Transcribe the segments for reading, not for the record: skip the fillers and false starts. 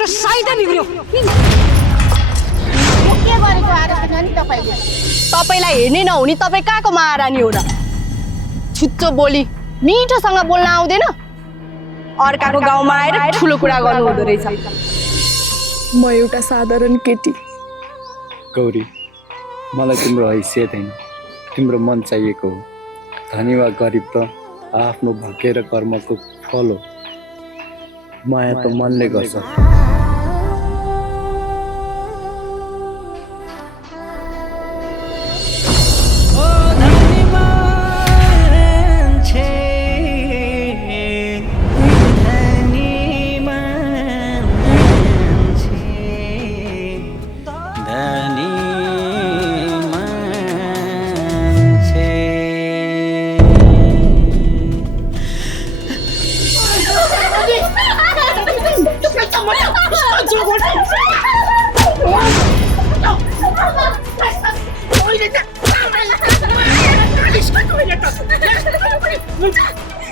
मेरो साइदै बिग्रियो। के गरेको आरोप नि तपाईले? तपाईलाई हेर्ने नहुने तपाई कहाँको महारानी हो र? छुच्चो बोली मिठोसँग बोल्न आउँदैन? अर्काको गाउँमा आएर ठुलो कुरा गर्नु हुँदो रहेछ। म एउटा साधारण केटी। गौरी, मलाई तिम्रो हैसियत होइन, तिम्रो मन चाहिएको हो। धनी वा गरिब त आफ्नो भाग्य र कर्मको फल हो। माया त मनले गर्छ।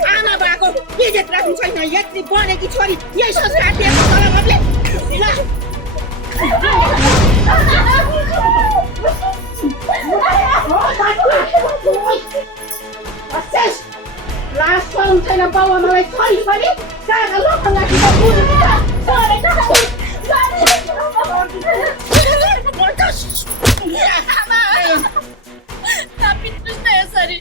आमा बाको इज्जत राख्नु छैन। यत्रो बनेकी छोरी यही संस्कार दिएको होला मैले। लास पाउनु छैन बाउ आमालाई छोरी छोरी सागा लोखण्डलाई यसरी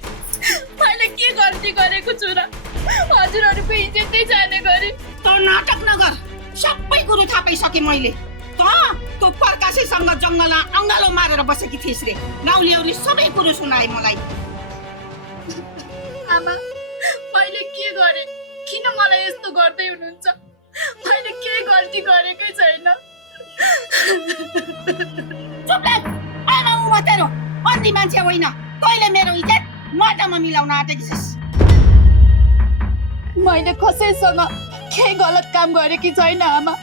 मैले के गल्ती गरेको छु र? हजुरहरूको इज्जत नै जाने गरी त नाटक नगर। सबै कुरो थाहा पाइसके मैले। त्यो प्रकाशसँग जङ्गलमा अङ्गालो मारेर बसेकी थिइस् रे। गाउँलेहरूले सबै कुरो सुनाए मलाई। आमा, मैले के गरे? किन मलाई यस्तो गर्दै हुनुहुन्छ? मैले केही गल्ती गरेकै छैन। चुप लाग। आमा उ मात्रै हो, अन्धी मान्छे होइन। तैँले मेरो इज्जत मटामा मिलाउन आँटेकी छिस्। मैले कसैसँग केही गलत काम गरेकी छैन आमा।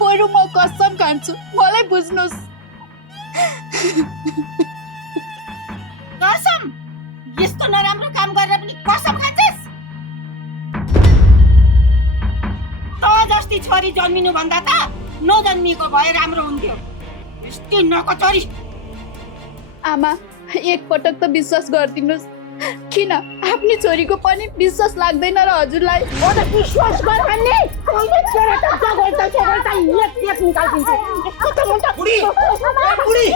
बरु म कसम खान्छु, मलाई बुझ्नुहोस्। कसम? यस्तो नराम्रो काम गरेर पनि कसम खान्छस्? त जस्ती छोरी जन्मिनु भन्दा त नजन्मिएको भए राम्रो हुन्थ्यो। यस्तै नकचरी। आमा, एक पटक त विश्वास गरिदिनुहोस्। किन आफ्नी छोरीको पनि विश्वास लाग्दैन र हजुरलाई? ओ त विश्वास गर भन्ने। कहिले छोरा त जगल्ता जगल्ता एक निकाल्दिन्छ। कता मुन्टा बुढी, बुढी,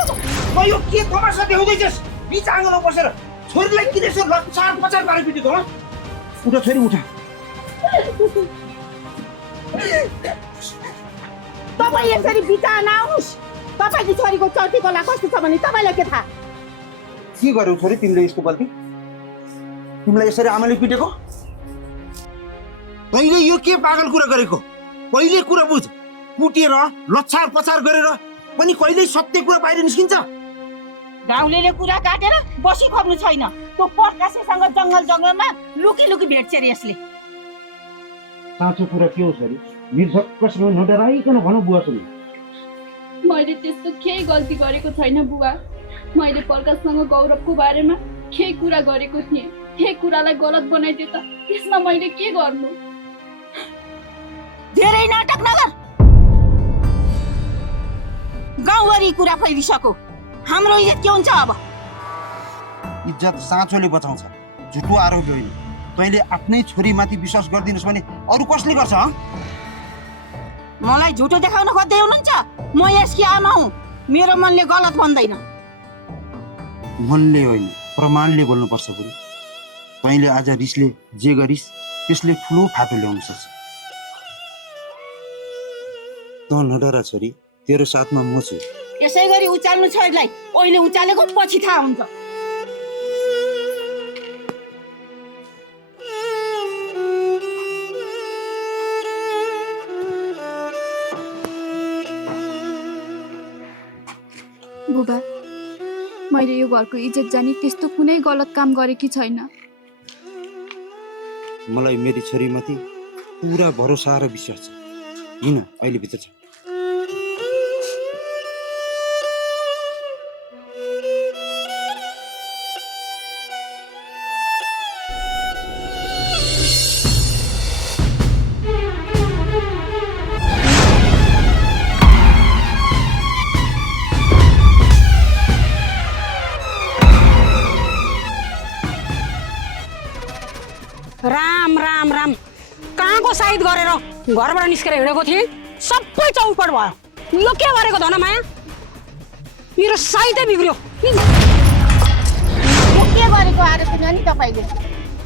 म यो के तमासा देखाउँदैछस्? बिच आँगनमा बसेर छोरीलाई किन यसो लचार पचार पारेर पिटेको हो? उठा छोरी उठा। तपाईँ यसरी बिचा नआउनुहोस्। तपाईँको छोरीको चर्ती कला कस्तो छ भने तपाईँलाई के थाहा? के गर्यौ छोरी तिमीले यस्तो गल्ती? तिमीलाई यसरी आमाले पिटेको? तैँले यो के पागल कुरा गरेको? कहिले कुरा बुझ। कुटेर लछार पछार गरेर पनि कहिल्यै सत्य कुरा बाहिर निस्किन्छ? गाउँलेले कुरा काटेर बसी खप्नु छैन। त्यो प्रकाशसँग जङ्गलमा लुकी लुकी भेट्छ रे यसले। साँचो कुरा के हो छोरी? निर्धक्कसँग नडराइकन भनौ बुवासँग। मैले त्यस्तो केही गल्ती गरेको छैन बुवा। मैले प्रकाशसँग गौरवको बारेमा केही कुरा गरेको थिएँ। केही कुरालाई गलत बनाइदिए त त्यसमा मैले के गर्नु? धेरै नाटक नगर। गाउँभरि कुरा फैलिसक्यो। हाम्रो इज्जत के हुन्छ अब? इज्जत साँचोले बचाउँछ, झुटो आरोपले होइन। तैँले आफ्नै छोरीमाथि विश्वास गरिदिनुहोस् भने अरू कसले गर्छ? मलाई झुटो देखाउन खोज्दै हुनुहुन्छ? म यसकी आमा हुँ। मेरो मनले गलत भन्दैन। मनले होइन, प्रमाणले बोल्नुपर्छ बुढी। तैँले आज रिसले जे गरिस् त्यसले ठुलो फाटो ल्याउन सक्छ। त नडरा छोरी, तेरो साथमा म छु। यसै गरी उचाल्नु छोरीलाई। अहिले उचालेको पछि थाहा हुन्छ। बुबा, मैले यो घरको इज्जत जानी त्यस्तो कुनै गलत काम गरेकी छैन। मलाई मेरी छोरीमाथि पुरा भरोसा र विश्वास छ। हिँड अहिले भित्र छ। पो साइड गरेर घरबाट निस्केर हिँडेको थिएँ सबै चौपट भयो यो के गरेको धनमाया मेरो साइडै बिग्रियो के गरेको आरती नानी तपाईँले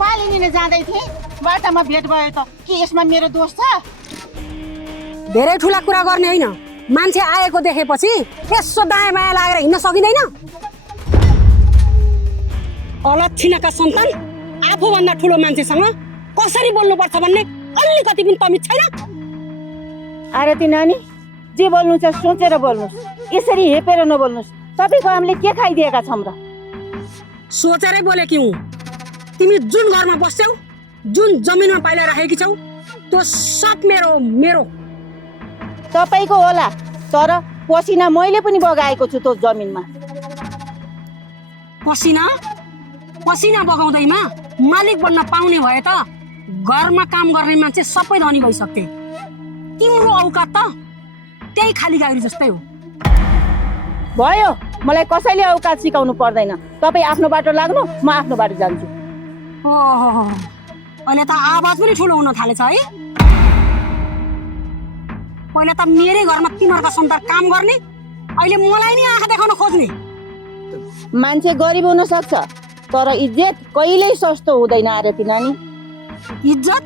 पाली लिन जाँदै थिएँ बाटामा भेट भयो त के यसमा मेरो दोष छ धेरै ठुला कुरा गर्ने होइन मान्छे आएको देखेपछि यसो दायाँ बायाँ लागेर हिँड्न सकिँदैन अलक्षिणाका सन्तान आफूभन्दा ठुलो मान्छेसँग कसरी बोल्नुपर्छ भन्ने अलिकति पनि तमिज छैन आरती नानी जे बोल्नु छ सोचेर बोल्नुहोस् यसरी हेपेर नबोल्नुहोस् तपाईँको हामीले के खाइदिएका छौँ र सोचेरै बोले कि हुँ तिमी जुन घरमा बस्छौ जुन जमिनमा पाइला राखेकी छौ त्यो सब मेरो मेरो तपाईँको होला तर पसिना मैले पनि बगाएको छु त्यो जमिनमा पसिना पसिना बगाउँदैमा मालिक बन्न पाउने भए त घरमा काम गर्ने मान्छे सबै धनी भइसक्थे तिम्रो औकात त त्यही खाली गाडी जस्तै हो भयो मलाई कसैले औकात सिकाउनु पर्दैन तपाईँ आफ्नो बाटो लाग्नु म आफ्नो बाटो जान्छु ओहो अहिले त आवाज पनि ठुलो हुन थालेछ है पहिला त मेरै घरमा तिमीहरूका सन्तान काम गर्ने अहिले मलाई नि आँखा देखाउन खोज्ने मान्छे गरिब हुन सक्छ तर इज्जत कहिल्यै सस्तो हुँदैन आरती नानी इज्जत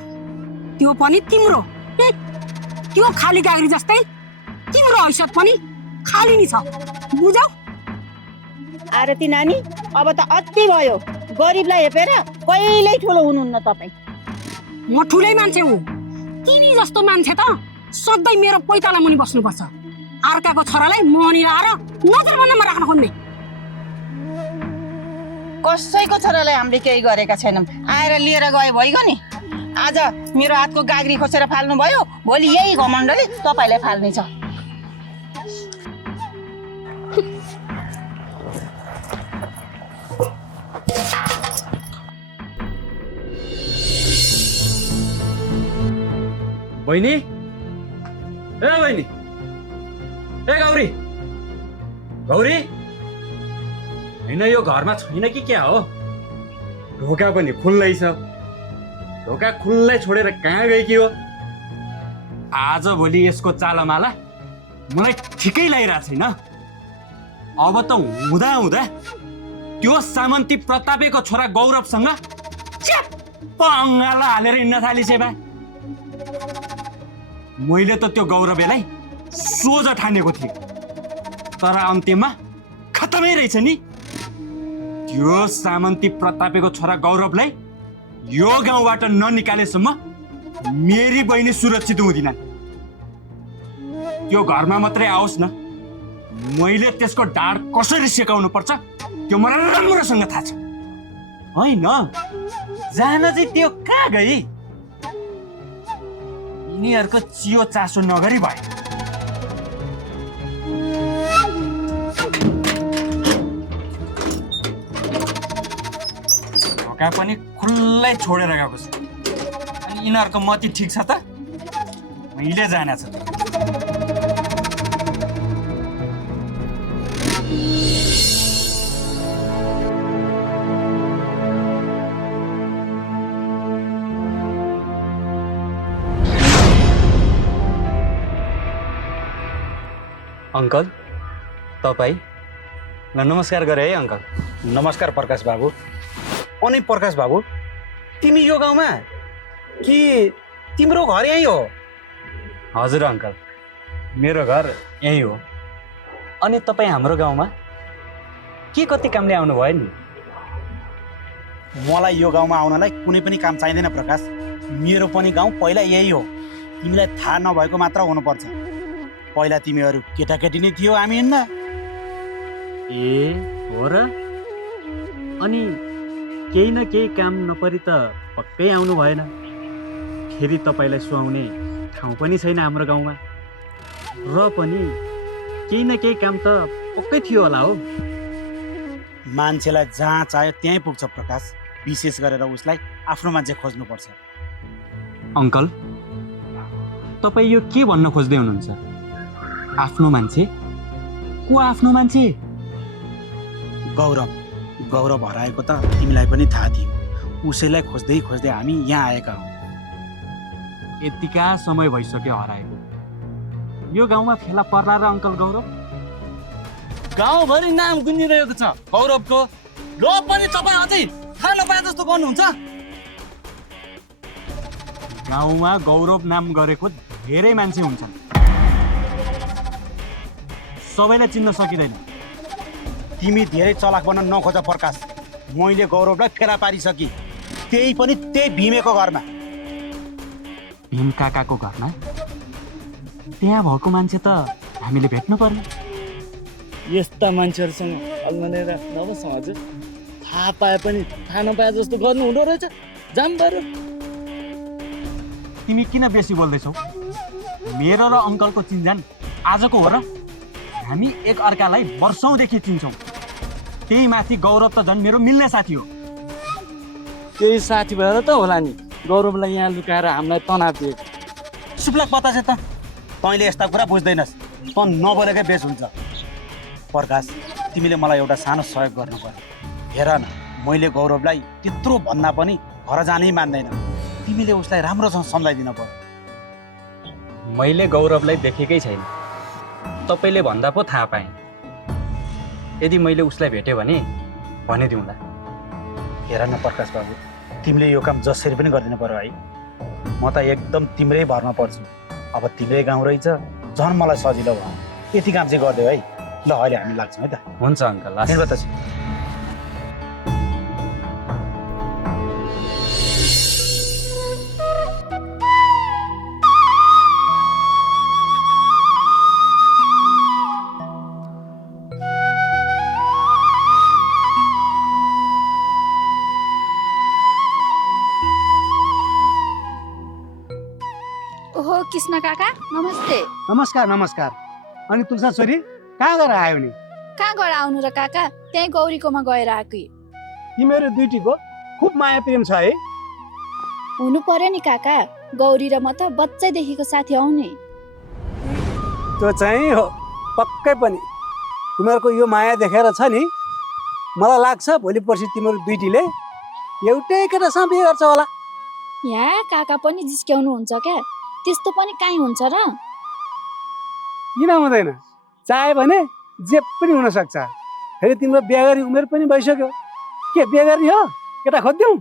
त्यो पनि तिम्रो त्यो खाली गाडी जस्तै तिम्रो हैसियत पनि खाली नि छ बुझौ आरती नानी अब त अति भयो गरिबलाई हेपेर कहिल्यै ठुलो हुनुहुन्न तपाईँ म ठुलै मान्छे हुँ तिमी जस्तो मान्छे त सधैँ मेरो पैताला मुनि बस्नुपर्छ अर्काको छोरालाई मनी लाएर नजर बन्नमा राख्न खोज्ने कसैको छोरालाई हामीले केही गरेका छैनौँ आएर लिएर गए भइगयो नि आज मेरो हातको गाग्री खोसेर फाल्नु भयो भोलि यही घमण्डले तपाईँलाई फाल्नेछ बहिनी ए बहिनी ए गौरी गौरी होइन यो घरमा छैन कि क्या हो ढोका पनि खुल्लै छ ढोका खुल्लै छोडेर कहाँ गई कि हो आज भोलि यसको चालामाला मलाई ठिकै लागिरहेको छैन अब त हुँदा हुँदा त्यो सामन्ती प्रतापेको छोरा गौरवसँग च्याप्प अङ्गालो हालेर हिँड्न थालिसे बा मैले त त्यो गौरवलाई सोझ ठानेको थिएँ तर अन्त्यमा खतमै रहेछ नि त्यो सामन्ती प्रतापेको छोरा गौरवलाई यो गाउँबाट ननिकालेसम्म मेरी बहिनी सुरक्षित हुँदिनन् त्यो घरमा मात्रै आओस् न मैले त्यसको ढाड कसरी सेकाउनु पर्छ त्यो मलाई राम्रोसँग थाहा छ होइन जान चाहिँ त्यो कहाँ गई यिनीहरूको चियो चासो नगरी भयो ढोका पनि खुल्लै छोडेर गएको छ अनि यिनीहरूको मति ठिक छ त मैले जाने छ अंकल तपाईँ ल नमस्कार गरे है अंकल नमस्कार प्रकाश बाबु अनि प्रकाश बाबु तिमी यो गाउँमा कि तिम्रो घर यही हो हजुर अंकल मेरो घर यही हो अनि तपाईँ हाम्रो गाउँमा के कति कामले आउनुभयो नि मलाई यो गाउँमा आउनलाई कुनै पनि काम चाहिँदैन प्रकाश मेरो पनि गाउँ पहिला यही हो तिमीलाई थाहा नभएको मात्र हुनुपर्छ पहिला तिमीहरू केटाकेटी नै थियो हामी हिँड्न ए हो र अनि केही न केही काम नपरी त पक्कै आउनु भएन फेरि तपाईँलाई सुहाउने ठाउँ पनि छैन हाम्रो गाउँमा र पनि केही न केही काम त पक्कै थियो होला हो मान्छेलाई जहाँ चाह्यो त्यहीँ पुग्छ प्रकाश विशेष गरेर उसलाई आफ्नो मान्छे खोज्नुपर्छ अंकल तपाईँ यो के भन्न खोज्दै हुनुहुन्छ आफ्नो मान्छे को आफ्नो मान्छे गौरव गौरव हराएको त तिमीलाई पनि थाहा थियो उसैलाई खोज्दै खोज्दै हामी यहाँ आएका हौँ यतिका समय भइसक्यो हराएको। यो गाउँमा फेला पर्ला र अङ्कल गौरव? गाउँभरि नाम गुन्जिरहेको छ गौरवको, र पनि तपाईँ अझै थाहा नपाए जस्तो गर्नुहुन्छ। गाउँमा गौरव नाम गरेको धेरै मान्छे हुन्छन्, सबैलाई चिन्न सकिँदैन। तिमी धेरै चलाक बन्न नखोज प्रकाश। मैले गौरवलाई फेला पारिसके, त्यही पनि त्यही भीमेको घरमा। भीम काकाको घरमा? त्यहाँ भएको मान्छे त हामीले भेट्नु पर्ने। यस्ता मान्छेहरूसँग अल्मनेर नबसौँ हजुर। थाहा पाए पनि थाहा नपाए जस्तो गर्नु हुँदो रहेछ। जाम बरु। तिमी किन बेसी बोल्दैछौ? मेरो र अङ्कलको चिन्जान आजको हो र? हामी एक अर्कालाई वर्षौँदेखि चिन्छौँ। त्यही माथि गौरव त झन् मेरो मिल्ने साथी हो। त्यही साथी भएर त होला नि गौरवलाई यहाँ लुकाएर हामीलाई तनाव दिएको। सुप्लक बतासे त तैँले यस्ता कुरा बुझ्दैनस्। त नबोलेकै बेस हुन्छ। प्रकाश, तिमीले मलाई एउटा सानो सहयोग गर्नु पर्यो। हेर न, मैले गौरवलाई त्यत्रो भन्दा पनि घर जानै मान्दैन। तिमीले उसलाई राम्रोसँग सम्झाइदिनु पर्यो। मैले गौरवलाई देखेकै छैन, तपाईँले भन्दा पो थाहा पाएँ। यदि मैले उसलाई भेटेँ भने भनिदिउँला। हेर न प्रकाश बाबु, तिमीले यो काम जसरी पनि गरिदिनु पर्यो है। म त एकदम तिम्रै भरमा पर्छु। अब तिम्रै गाउँ रहेछ, झन् मलाई सजिलो भयो। यति काम चाहिँ गरिदेऊ है। ल अहिले हामी लाग्छौँ है त। हुन्छ अङ्कल, बतासे। ओहो कृष्ण काका नमस्ते। नमस्कार नमस्कार। अनि तुलसा छोरी कहाँ गएर आयो नि? कहाँ गएर आउनु र काका, त्यही गौरीकोमा गएर आएको। तिमीहरू दुईटीको खुब माया प्रेम छ है? हुनु पर्यो नि काका, गौरी र म त बच्चैदेखिको साथी हौ नि। त्यो चाहिँ हो पक्कै पनि। तिमीहरूको यो माया देखेर छ नि, मलाई लाग्छ भोलि पर्सि तिमीहरू दुईटीले एउटै केटासँग बिहे गर्छ होला। यहाँ काका पनि जिस्क्याउनु हुन्छ क्या? त्यस्तो पनि काहीँ हुन्छ र? किन हुँदैन? चाहे भने जे पनि हुनसक्छ। फेरि तिम्रो बिहे गर्ने उमेर पनि भइसक्यो। के बिहे गर्ने हो? केटा खोजिदिउँ?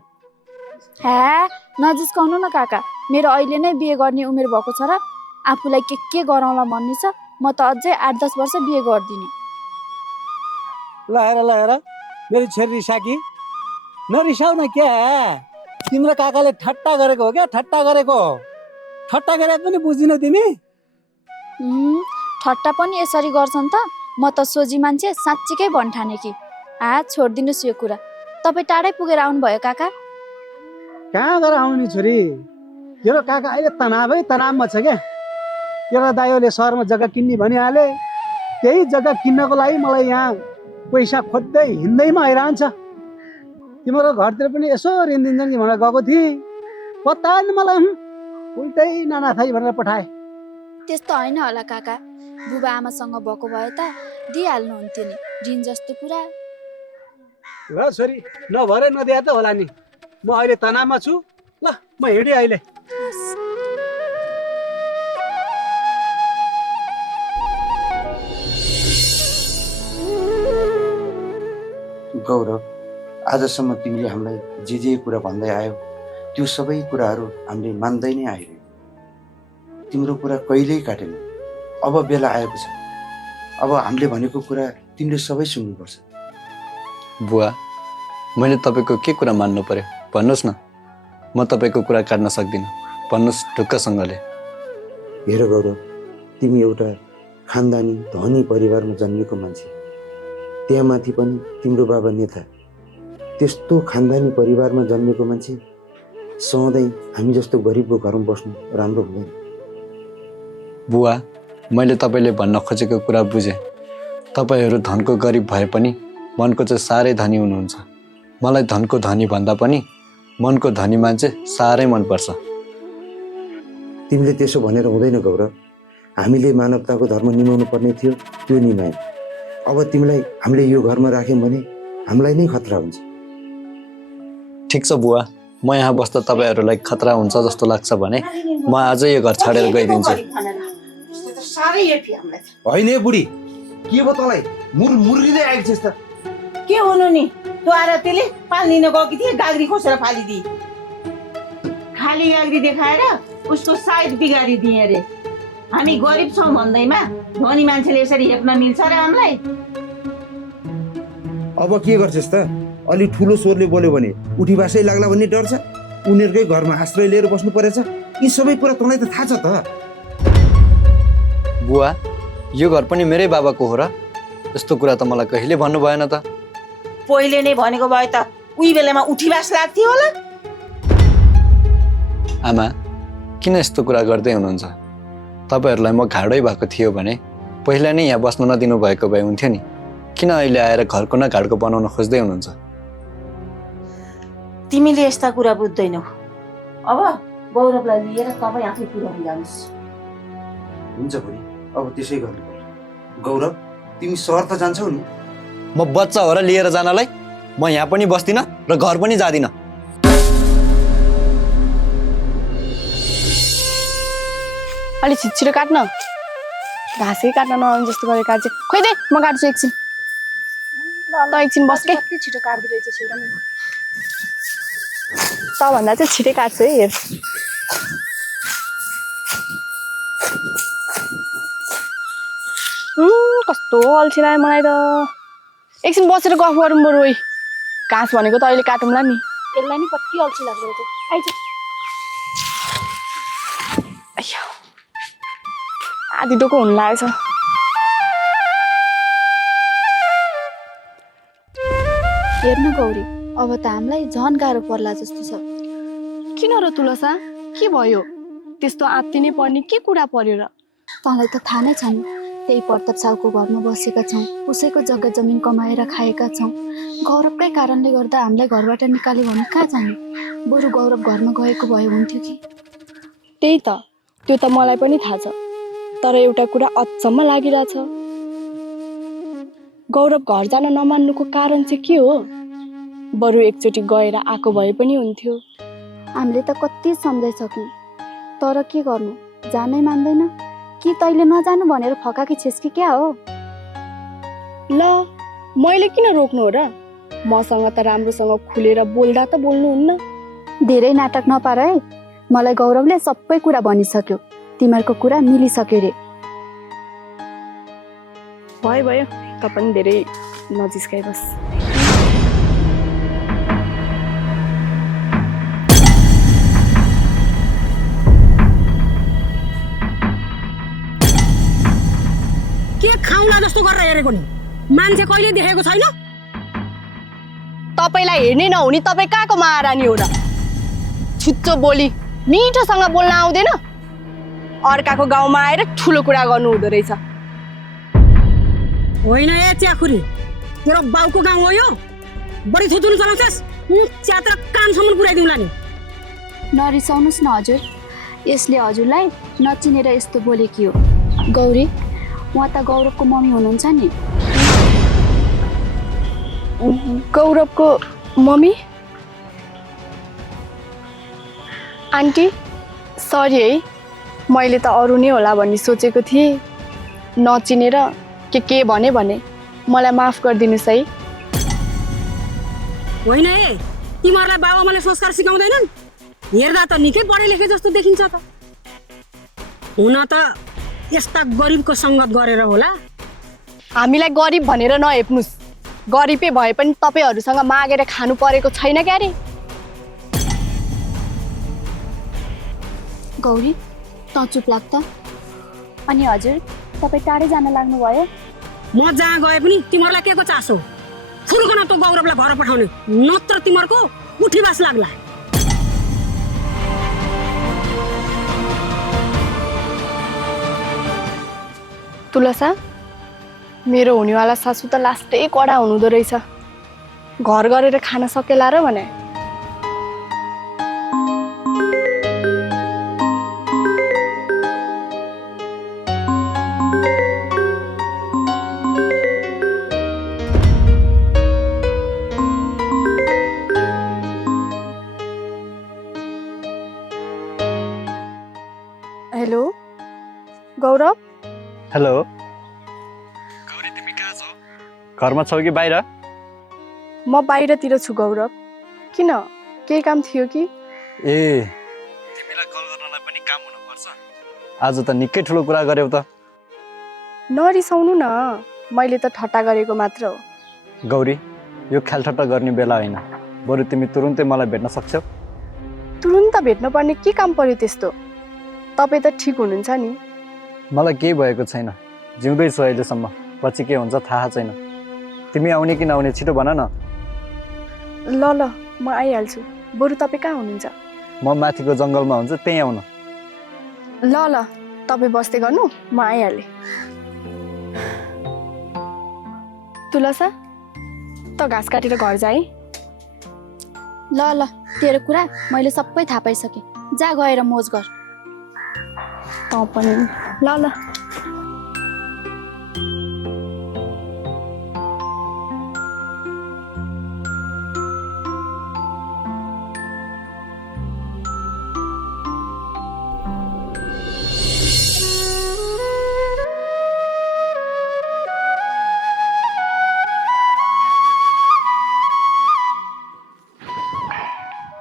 हाँ नजिस्काउनु न काका, मेरो अहिले नै बिहे गर्ने उमेर भएको छ र? आफूलाई के गराउँला भन्ने छ। म त अझै 8-10 वर्ष बिहे गर्दिनँ। ल हेर मेरो छोरी रिसाकी, नरिसाउ न। क्या तिम्रो काकाले ठट्टा गरेको हो क्या? ठट्टा गरेको। ठट्टा गरे पनि बुझ्दिनौ तिमी? ठट्टा पनि यसरी गर्छन् त? म त सोझी मान्छे साँच्चीकै भन्ठाने कि। छोडिदिनुहोस् यो कुरा। तपाईँ टाढै पुगेर आउनुभयो काका? कहाँ गएर आउने छोरी? तेरो काका अहिले तनावमा छ क्या। तेरो दाइयोले सहरमा जग्गा किन्ने भनिहाले। त्यही जग्गा किन्नको लागि मलाई यहाँ पैसा खोज्दै हिँड्दैमा आइरहन्छ। तिम्रो घरतिर पनि यसो ऋण दिन्छन् कि भनेर गएको थिएँ। पत्ता नि मलाई, उल्टै नानाथाई भनेर पठाए। त्यस्तो होइन होला काका, बुबा आमासँग भएको भए त दिइहाल्नुहुन्थ्यो नि ऋण जस्तो कुरा। ल छोरी, नभरे नदिए त होला नि। म अहिले तनावमा छु। ल म हिँडेँ अहिले। गौरव, आजसम्म तिमीले हामीलाई जे कुरा भन्दै आयो त्यो सबै कुराहरू हामीले मान्दै नै आइरह्यो। तिम्रो कुरा कहिल्यै काटेन। अब बेला आएको छ। अब हामीले भनेको कुरा तिमीले सबै सुन्नुपर्छ। बुवा, मैले तपाईँको के कुरा मान्नु पर्यो भन्नुहोस् न। म तपाईँको कुरा काट्न सक्दिनँ। भन्नुहोस् ढुक्कसँगले। हेर गौरव, तिमी एउटा खानदानी धनी परिवारमा जन्मेको मान्छे। त्यहाँ माथि पनि तिम्रो बाबा नेता। त्यस्तो खानदानी परिवारमा जन्मेको मान्छे सधैँ हामी जस्तो गरिबको घरमा बस्नु राम्रो हुँदैन। बुवा, मैले तपाईँले भन्न खोजेको कुरा बुझेँ। तपाईँहरू धनको गरिब भए पनि मनको चाहिँ साह्रै धनी हुनुहुन्छ। मलाई धनको धनी भन्दा पनि मनको धनी मान्छे साह्रै मनपर्छ। तिमीले त्यसो भनेर हुँदैन गौरव। हामीले मानवताको धर्म निभाउनु पर्ने थियो, त्यो निभायौँ। अब तिमीलाई हामीले यो घरमा राख्यौँ भने हामीलाई नै खतरा हुन्छ। ठिक छ बुवा, म यहाँ बस्दा तपाईँहरूलाई खतरा हुन्छ जस्तो लाग्छ भने म आजै यो घर छाडेर गइदिन्छु। साह्रै हेपी हामीलाई होइन है बुढी, के भयो तँलाई? मुर्रिँदै आएको छस् त। के हुनु नि, त्यो आएर त्यसले पालिदिन गएकी थिए, गाग्री खोसेर फालिदिए। खाली गाग्री देखाएर उसको साइड बिगारिदिए अरे। हामी गरिब छौँ भन्दैमा धनी मान्छेले यसरी हेप्न मिल्छ र हामीलाई? अब के गर्छस् त? अलि ठुलो स्वरले बोल्यो भने उठी बासै लाग्ला भन्ने डर छ। उनीहरूकै घरमा आश्रय लिएर बस्नु परेछ। यी सबै कुरा तँलाई त थाहा छ त। बुवा, यो घर पनि मेरै बाबाको हो र? यस्तो कुरा त मलाई कहिले भन्नु भएन त। पहिले नै भनेको भए त उही बेलामा उठीबास लाग्थ्यो होला। आमा, किन यस्तो कुरा गर्दै हुनुहुन्छ? तपाईँहरूलाई म घाडै भएको थियो भने पहिला नै यहाँ बस्नु नदिनु भएको भए हुन्थ्यो नि। किन अहिले आएर घरको न घाडको बनाउन खोज्दै हुनुहुन्छ? तिमीले यस्ता कुरा बुझ्दैनौ। अब गौरवलाई लिएर तपाईँ आफै पुऱ्याउनु जानुहोस्। हुन्छ बुढी, अब त्यसै गर्नु पर्यो। गौरव, तिमी सहर त जान्छौ नि? म बच्चा हो र लिएर जानलाई? म यहाँ पनि बस्दिनँ र घर पनि जाँदिनँ। अलिक छिटो काट्न, घाँसै काट्न नआउने जस्तो गरेर काट्छ। खोइ दे, म काट्छु एकछिन। त एकछिन बस के। छिटो काट्दै रहेछ छिटो। तँभन्दा चाहिँ छिटै काट्छु है, हेर। कस्तो अल्छी लाग्यो मलाई त। एकछिन बसेर गफ गरौँ बरु। ओइ, घाँस भनेको त अहिले काटौँला नि। यसलाई नि कति अल्छी लाग्दो रहेछ। आइज। आधी डोको हुनु लागेछ। हेर्न गौरी, अब त हामीलाई झन् गाह्रो पर्ला जस्तो छ। किन र तुलसा, के भयो? त्यस्तो आत्तिनै पर्ने के कुरा पर्यो र? तँलाई त थाहा नै छ नि, त्यही प्रताप साउको घरमा बसेका छौँ, उसैको जग्गा जमिन कमाएर खाएका छौँ। गौरवकै कारणले गर्दा हामीलाई घरबाट निकाल्यो भने कहाँ जाने? बरु गौरव घरमा गएको भए हुन्थ्यो कि। त्यही त, त्यो त मलाई पनि थाहा छ। तर एउटा कुरा अचम्म लागिरहेछ। गौरव घर जान नमान्नुको कारण चाहिँ के हो? बरु एकचोटि गएर आएको भए पनि हुन्थ्यो। हामीले त कति सम्झाइसक्यौँ, तर के गर्नु, जानै मान्दैन। कि तैँले नजानु भनेर फकाकी छिस् कि क्या हो? ल, मैले किन रोक्नु हो र? मसँग त राम्रोसँग खुलेर बोल्दा त बोल्नुहुन्न। धेरै नाटक नपार है। मलाई गौरवले सबै कुरा भनिसक्यो। तिमीहरूको कुरा मिलिसक्यो रे। भयो, त पनि धेरै नजिस्काइ बस। के खाउला जस्तो गरेर हेरेको नि? मान्छे कहिले देखेको छैन? तपाईँलाई हेर्ने नहुने तपाईँ कहाँको महारानी हो र? छुच्चो बोली, मिठोसँग बोल्न आउँदैन? अर्काको गाउँमा आएर ठुलो कुरा गर्नु हुँदो रहेछ। होइन ए च्याखुरी, तेरो बाउको गाउँ हो यो? बढी थुतुनु चलाउँछस्? च्यात्र कानसम्म पुऱ्याइदिउँला नि। नरिसाउनुहोस् न हजुर, यसले हजुरलाई नचिनेर यस्तो बोलेकी हो। गौरी, उहाँ त गौरवको मम्मी हुनुहुन्छ नि। गौरवको मम्मी? आन्टी, सरी है, मैले त अरू नै होला भन्ने सोचेको थिएँ। नचिनेर के भने मलाई माफ गरिदिनुहोस् है। होइन ए, तिमीहरूलाई बाबुआमाले संस्कार सिकाउँदैनन्? हेर्दा त निकै पढे लेखे जस्तो देखिन्छ त। हुन त यस्ता गरिबको सङ्गत गरेर होला। हामीलाई गरिब भनेर नहेप्नुहोस्। गरिबै भए पनि तपाईँहरूसँग मागेर खानु परेको छैन क्यारे। गौरी, त चुप लाग त। अनि हजुर, तपाईँ टाढै जान लाग्नुभयो? म जहाँ गए पनि तिमीहरूलाई के को चासो? फुर्कन त गौरवलाई घर पठाउने, नत्र तिमीहरूको उठीबास लाग्ला। तुलसा, मेरो हुनेवाला सासू त लास्टै कडा हुनुहुँदो रहेछ। घर गरेर खान सकेला र भने। हेलो गौरी, तिमी कहाँ छौ? घरमा छौ कि बाहिर? म बाहिरतिर छु गौरव। किन, केही काम थियो कि? ए, तिमीलाई कल गर्नलाई पनि काम हुनुपर्छ। आज त निकै ठुलो कुरा गर्यौ त। नरिसाउनु न, मैले त ठट्टा गरेको मात्र हो। गौरी, यो ख्यालठट्टा गर्ने बेला होइन। बरु तिमी तुरुन्तै मलाई भेट्न सक्छौ? तुरुन्त भेट्नु पर्ने के काम पर्यो त्यस्तो? तपाईँ त ठिक हुनुहुन्छ नि? मलाई केही भएको छैन, जिउँदैछु अहिलेसम्म। पछि के हुन्छ थाहा छैन। तिमी आउने कि नआउने छिटो भन न। ल ल, म आइहाल्छु। बरु तपाईँ कहाँ हुनुहुन्छ? म माथिको जङ्गलमा हुन्छु, त्यहीँ आउन। ल ल, तपाईँ बस्दै गर्नु, म आइहालेँ। तुलसा, त घाँस काटेर घर जा है। ल ल, तेरो कुरा मैले सबै थाहा पाइसकेँ। जा गएर मोज गर। त पनि ल ल।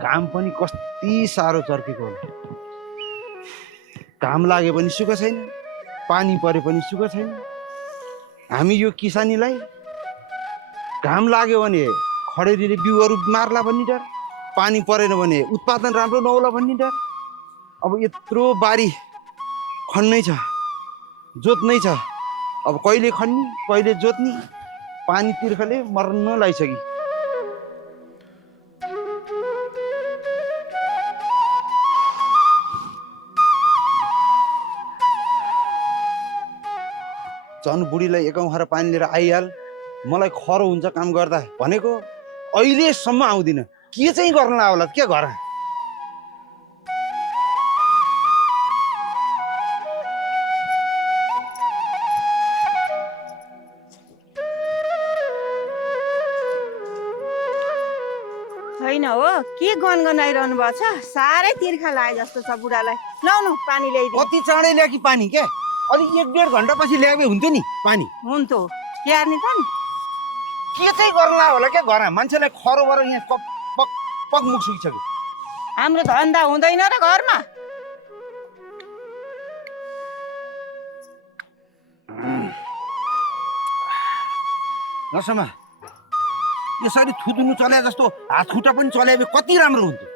घाम पनि कति साह्रो चर्केको होला। घाम लागे पनि सुख छैन, पानी परे पनि सुख छैन। हामी यो किसानीलाई घाम लाग्यो भने खडेरीले बिउहरू मार्ला भन्ने डर, पानी परेन भने उत्पादन राम्रो नहोला भन्ने डर। अब यत्रो बारी खन्नै छ, जोत्नै छ। अब कहिले खन्ने कहिले जोत्ने, पानी तिर्खले मर्न लागिसक्यो। झन् बुढीलाई एकाउँ खाएर पानी लिएर आइहाल, मलाई खरो हुन्छ काम गर्दा भनेको, अहिलेसम्म आउँदिन। के चाहिँ गर्न होला के घर? होइन हो, के गनगनाइरहनु भएको छ? साह्रै तिर्खा लागे जस्तो छ बुढालाई। ल्याउनु पानी ल्याइदिनु। कति चाँडै ल्याए कि पानी के? अलि 1-1.5 घन्टा पछि ल्याए हुन्थ्यो नि पानी। हुन्थ्यो, क्यार्ने त नि। के चाहिँ गर्ला होला क्या घर? मान्छेलाई खरो भएर यहाँ पक पक मुख सुकिसक्यो। हाम्रो धन्दा हुँदैन र घरमा। नसमा, यसरी थुत्नु चले जस्तो हात खुट्टा पनि चले कति राम्रो हुन्थ्यो।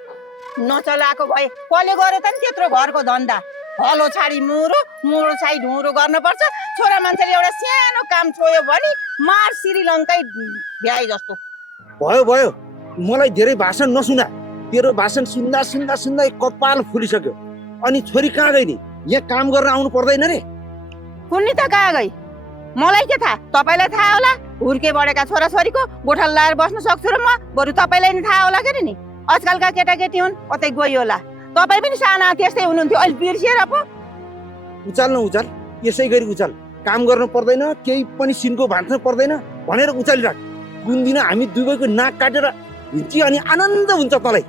नचलाएको भए कसले गर्यो त नि त्यत्रो घरको धन्दा? हलो छाडी मुरो, मुरो छाडी ढुँडो गर्नुपर्छ। छोरा मान्छेले एउटा सानो काम छोयो भने मार श्रीलङ्कै भ्याए जस्तो। भयो भयो, मलाई धेरै भाषण नसुना। तेरो भाषण सुन्दा सुन्दा सुन्दा कपाल फुलिसक्यो। अनि छोरी कहाँ गई नि? यहाँ काम गर्न आउनु पर्दैन रे? कुन्नी त कहाँ गई? मलाई के थाहा? तपाईँलाई थाहा होला। हुर्के बढेका छोराछोरीको गोठाला लाएर बस्न सक्छु र म? बरु तपाईँलाई नि थाहा होला के नि? आजकलका केटाकेटी हुन्, कतै गयो होला। तपाईँ पनि साना त्यस्तै हुनुहुन्थ्यो, अहिले बिर्सिएर पो। उचाल न उचाल, यसै गरी उचाल। काम गर्न पर्दैन, केही पनि सिनको भाँच्न पर्दैन भनेर उचालिराख। कुन दिन हामी दुवैको नाक काटेर हिँड्ची अनि आनन्द हुन्छ तँलाई।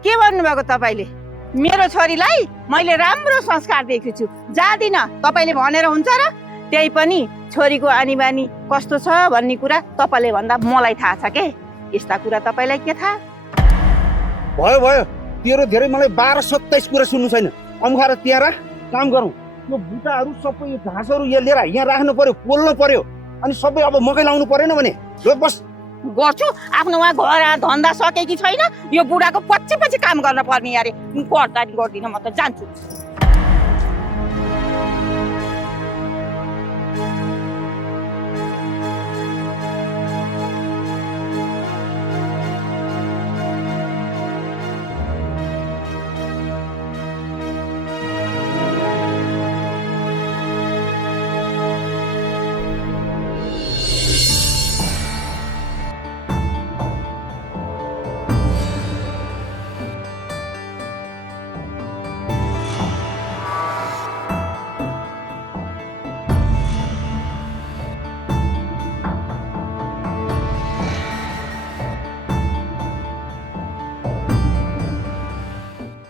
के भन्नुभएको तपाईँले? मेरो छोरीलाई मैले राम्रो संस्कार दिएको छु, जादिन तपाईँले भनेर हुन्छ र? त्यही पनि छोरीको आनी बानी कस्तो छ भन्ने कुरा तपाईँले भन्दा मलाई थाहा छ के? यस्ता कुरा तपाईँलाई के थाहा? भयो भयो, तेरो धेरै मलाई 12-27 कुरा सुन्नु छैन। अम्खाएर त्यहाँ राख, काम गरौँ। यो बुटाहरू सबै यो घाँसहरू यहाँ लिएर यहाँ राख्नु पर्यो, पोल्नु पर्यो। अनि सबै अब मकै लाउनु परेन भने ल बस गर्छु। आफ्नो उहाँ घर धन्दा सकेकी छैन, यो बुढाको पछि पछि काम गर्न पर्ने यारे। गर्दा गर्दिनँ, म त जान्छु।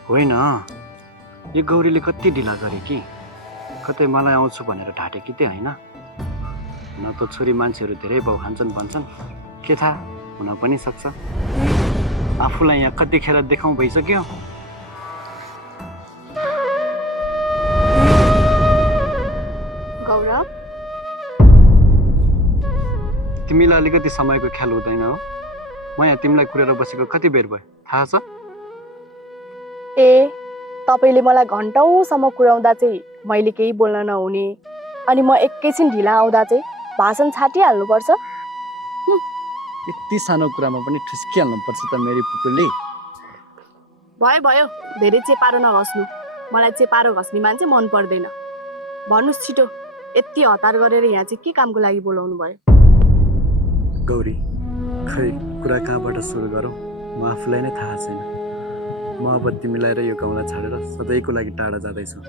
होइन, यो गौरीले कति ढिला गरे कि। कतै मलाई आउँछु भनेर ढाँटे कि त्यो होइन न त छोरी मान्छेहरू धेरै भाउ खान्छन् भन्छन् के थाहा हुन पनि सक्छ आफूलाई यहाँ कतिखेर देखाउँ भइसक्यो गौरव तिमीलाई अलिकति समयको ख्याल हुँदैन हो म यहाँ तिमीलाई कुरेर बसेको कति बेर भयो थाहा छ ए तपाईँले मलाई घन्टौँसम्म कुराउँदा चाहिँ मैले केही बोल्न नहुने अनि म एकैछिन ढिला आउँदा चाहिँ भाषण छाटिहाल्नुपर्छ यति सानो कुरामा पनि ठुस्किहाल्नुपर्छ त मेरी पुतुली भयो भयो धेरै चेपारो नघस्नु मलाई चेपारो घस्ने मान्छे मन पर्दैन भन्नुहोस् छिटो यति हतार गरेर यहाँ चाहिँ के कामको लागि बोलाउनु भयो गौरी खै कुरा कहाँबाट सुरु गरौँ म आफूलाई नै थाहा छैन म अब तिमीलाई र यो गाउँलाई छाडेर सधैँको लागि टाढा जाँदैछु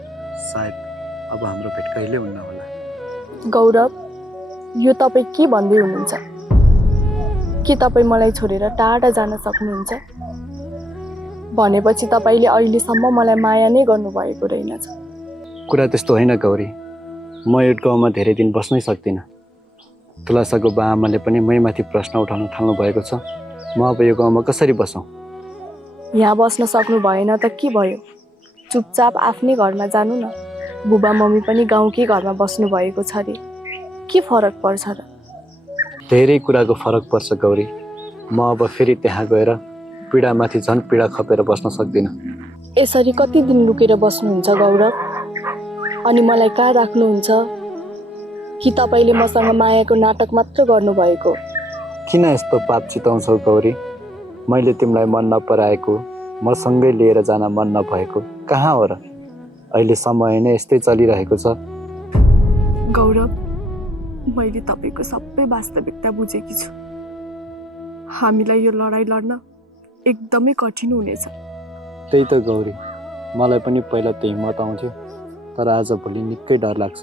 सायद अब हाम्रो भेट कहिले हुन्न होला गौरव यो तपाईँ के भन्दै हुनुहुन्छ के तपाईँ मलाई छोडेर टाढा जान सक्नुहुन्छ भनेपछि तपाईँले अहिलेसम्म मलाई माया नै गर्नुभएको रहेनछ कुरा त्यस्तो होइन गौरी म यो गाउँमा धेरै दिन बस्नै सक्दिनँ तुलासाको बाआमाले पनि मैमाथि प्रश्न उठाउन थाल्नु भएको छ म अब यो गाउँमा कसरी बसौँ यहाँ बस्न सक्नु भएन त के भयो चुपचाप आफ्नै घरमा जानु न बुबा मम्मी पनि गाउँकै घरमा बस्नु भएको छ अरे के फरक पर्छ र धेरै कुराको फरक पर्छ गौरी म अब फेरि त्यहाँ गएर पीडामाथि झन् पीडा खपेर बस्न सक्दिनँ यसरी कति दिन लुकेर बस्नुहुन्छ गौरव अनि मलाई कहाँ राख्नुहुन्छ कि तपाईँले मसँग मायाको नाटक मात्र गर्नुभएको किन यस्तो पाप चिताउँछौ गौरी मैले तिमीलाई मन नपराएको मसँगै लिएर जान मन नभएको कहाँ हो र अहिले समय नै यस्तै चलिरहेको छ गौरव मैले तपाईँको सबै वास्तविकता बुझेकी छु हामीलाई यो लडाइँ लड्न एकदमै कठिन हुनेछ त्यही त गौरी मलाई पनि पहिला त्यही हिम्मत आउँथ्यो तर आज भोलि निकै डर लाग्छ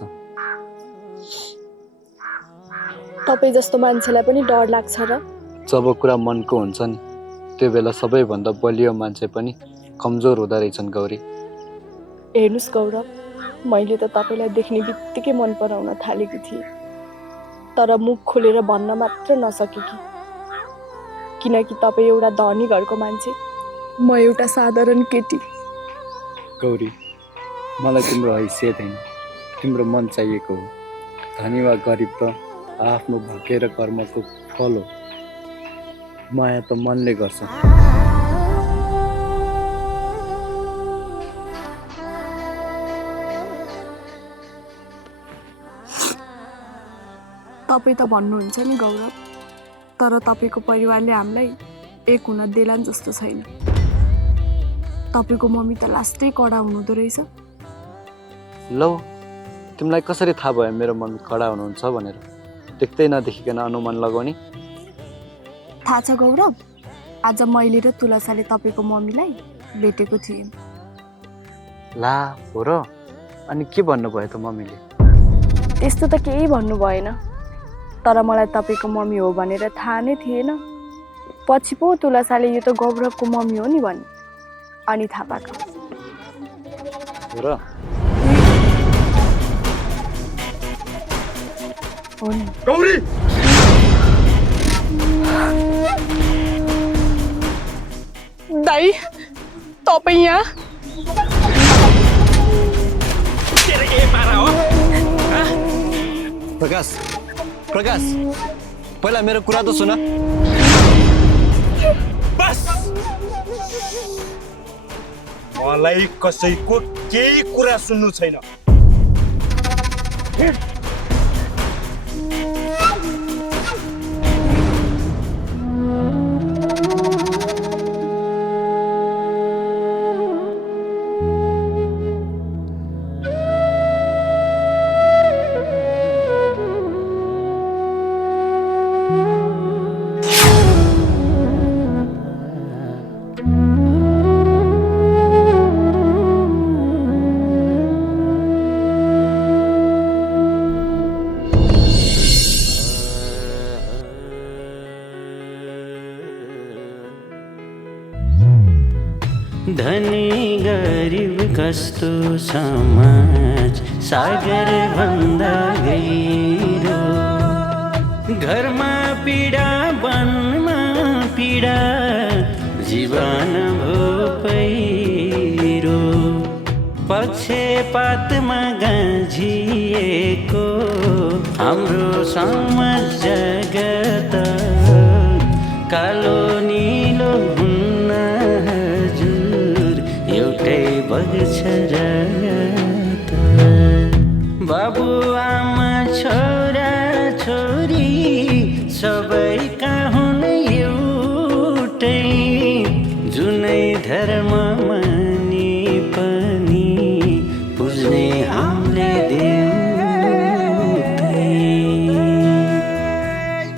तपाईँ जस्तो मान्छेलाई पनि डर लाग्छ र जब कुरा मनको हुन्छ नि त्यो बेला सबैभन्दा बलियो मान्छे पनि कमजोर हुँदो रहेछन् गौरी हेर्नुहोस् गौरव मैले त तपाईँलाई देख्ने बित्तिकै मन पराउन थालेकी थिएँ तर मुख खोलेर भन्न मात्र नसकेकी किनकि तपाईँ एउटा धनी घरको मान्छे म एउटा साधारण केटी गौरी मलाई तिम्रो हैसियत होइन तिम्रो मन चाहिएको हो धनी वा गरिब त आफ्नो भाग्य र कर्मको फल हो माया त मनले गर्छ तपाईँ त भन्नुहुन्छ नि गौरव तर तपाईँको परिवारले हामीलाई एक हुन देलान् जस्तो छैन तपाईँको मम्मी त लास्टै कडा हुनुहुँदो रहेछ लौ तिमीलाई कसरी थाहा भयो मेरो मम्मी कडा हुनुहुन्छ भनेर देख्दै नदेखिकन अनुमान लगाउने थाहा छ गौरव आज मैले र तुलसाले तपाईँको मम्मीलाई भेटेको थिएँ ला हो र अनि के भन्नुभयो त मम्मीले त्यस्तो त केही भन्नु भएन तर मलाई तपाईँको मम्मी हो भनेर थाहा नै थिएन पछि पो तुलसाले यो त गौरवको मम्मी हो नि भने अनि थाहा पाएको हो र हो नि गौरी दाइ तपाईँ यहाँ प्रकाश प्रकाश पहिला मेरो कुरा त सुन बस मलाई कसैको केही कुरा सुन्नु छैन धनी गरीब कस्तो समाज सागर भन्दा गहिरो घरमा पीडा वनमा पीडा जीवन भो पहिरो पक्षपातमा गाँझिएको हाम्रो समाज जगत कालो नीलो हुन्न हजुर एउटै बग्छ रगत बाबु आमा छोरा छोरी सबैका हुन् एउटै जुनै धर्म माने पनि बुझ्ने हामीले देउतै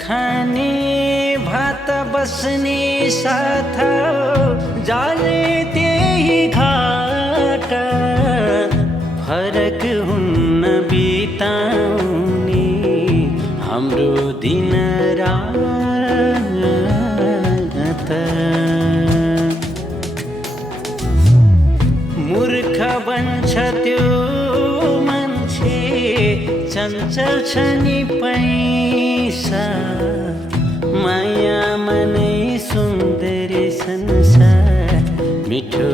खाने भात बस्ने साथ जाने त्यही घाट फरक हुन्न बिताउने हाम्रो दिन रात मूर्ख बन्छ त्यो मान्छे चञ्चल छ नि पैसा माया मनै सुन्दर संसार मिठो